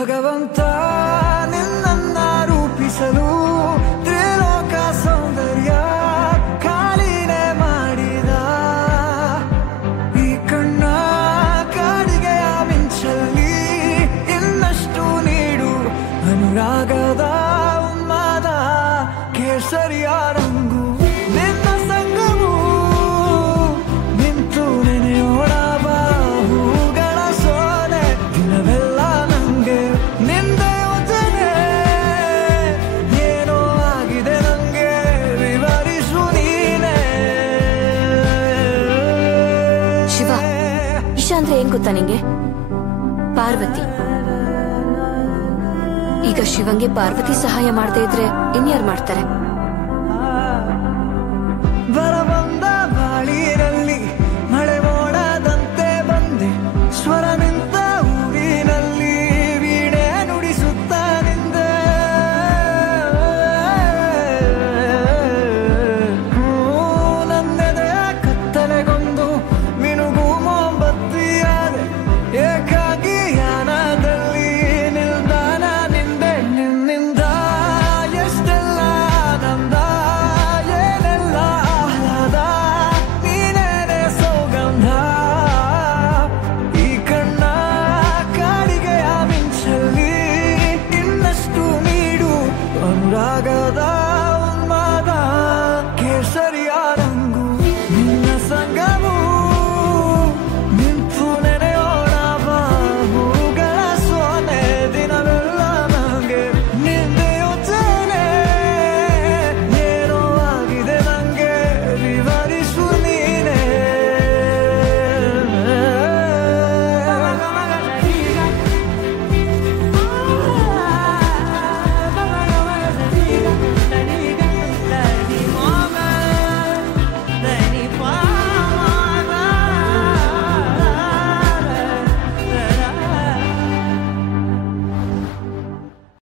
ಭಗವಂತ ನಿನ್ನನ್ನ ರೂಪಿಸಲು ತ್ರಿಲೋಕ ಸೌಂದರ್ಯ ಖಾಲಿನೇ ಮಾಡಿದ ಈ ಕಣ್ಣ ಕಾಡಿಗೆಯ ಮಿಂಚಲ್ಲಿ ಇನ್ನಷ್ಟು ನೀಡು ಅನುರಾಗದ ಉನ್ಮಾದ ಕೇಸರಿಯ ರಂಗು ನಿನ್ನ ಸಂಗಮು ನಿಂತು ನೆನೆಯೋಣ ಬಾಹುಗಳ ಸೋನೆ ದಿನವೆಲ್ಲ ನಂಗೆ ನಿಂದೆ ಯೋಚನೆ ಏನೋ ಆಗಿದೆ ನಂಗೆ ವಿವರಿಸು ನೀನೆ. ಶಿವ, ಇಶಾ ಅಂದ್ರೆ ಏನ್ ಗೊತ್ತಾ ನಿಂಗೆ? ಪಾರ್ವತಿ. ಈಗ ಶಿವಂಗೆ ಪಾರ್ವತಿ ಸಹಾಯ ಮಾಡದೇ ಇದ್ರೆ ಇನ್ಯಾರು ಮಾಡ್ತಾರೆ?